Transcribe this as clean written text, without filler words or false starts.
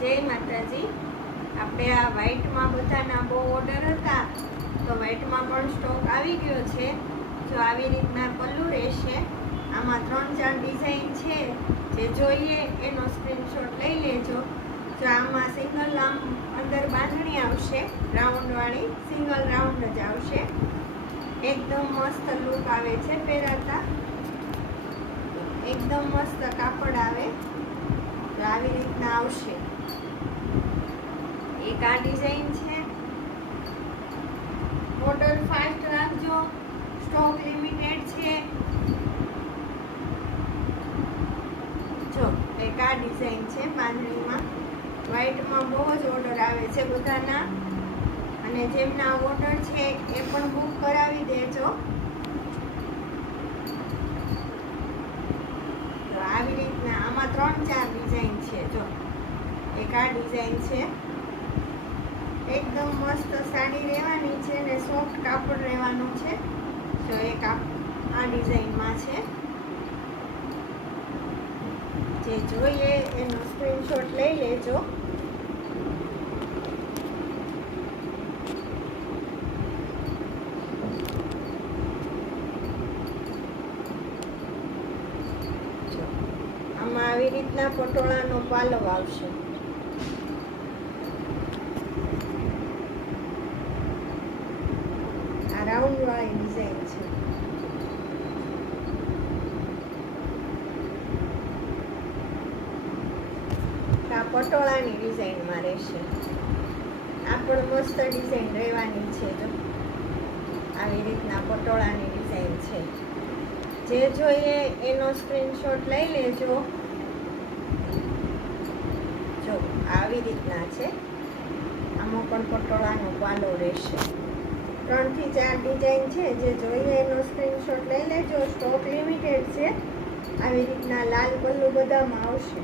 જય માતાજી. આપણે આ વ્હાઈટમાં બધાના બહુ ઓર્ડર હતા, તો વ્હાઈટમાં પણ સ્ટોક આવી ગયો છે. જો આવી રીતના પલ્લુ રહેશે. આમાં 3-4 ડિઝાઇન છે, જે જોઈએ એનો સ્ક્રીનશોટ લઈ લેજો. જો આમાં સિંગલ આમ અંદર બાંધણી આવશે, રાઉન્ડવાળી સિંગલ રાઉન્ડ જ આવશે. એકદમ મસ્ત લુક આવે છે પહેરાતા, એકદમ મસ્ત કાપડ આવે. તો આવી રીતના આવશે. એક આ ડિઝાઇન છે. ઓર્ડર ફાસ્ટ રાખજો, સ્ટોક લિમિટેડ છે. જો એક આ ડિઝાઇન છે બાંધણીમાં, વ્હાઈટમાં બહુ જ ઓર્ડર આવે છે બધાના, અને જેમના ઓર્ડર છે એ પણ બુક કરાવી દેજો. તો આવી રીતના આમાં 3-4 ડિઝાઇન છે. જો એક આ ડિઝાઇન છે, એકદમ મસ્ત સાડી રહેવાની છે ને સોફ્ટ કાપડ રહેવાનું છે. જો એક આ ડિઝાઇનમાં છે. જે જોઈએ એનો સ્ક્રીનશોટ લઈ લેજો. આમાં આવી રીતના પટોળાનો પાલવ આવશે. આ રાઉન્ડ વાળી ડિઝાઇન છે. આ પટોળાની ડિઝાઇનમાં રહેશે. આ પણ મસ્ત ડિઝાઇન રહેવાની છે. જો આવી રીતના પટોળાની ડિઝાઇન છે. જે જોઈએ એનો સ્ક્રીનશોટ લઈ લેજો. જો આવી રીતના છે. આમાં પણ પટોળાનો પાલો રહેશે. 3-4 ડિઝાઇન છે. જે જોઈએ એનો સ્ક્રીનશોટ લઈ લેજો. સ્ટોક લિમિટેડ છે. આવી રીતના લાલ પલ્લુ બધામાં આવશે.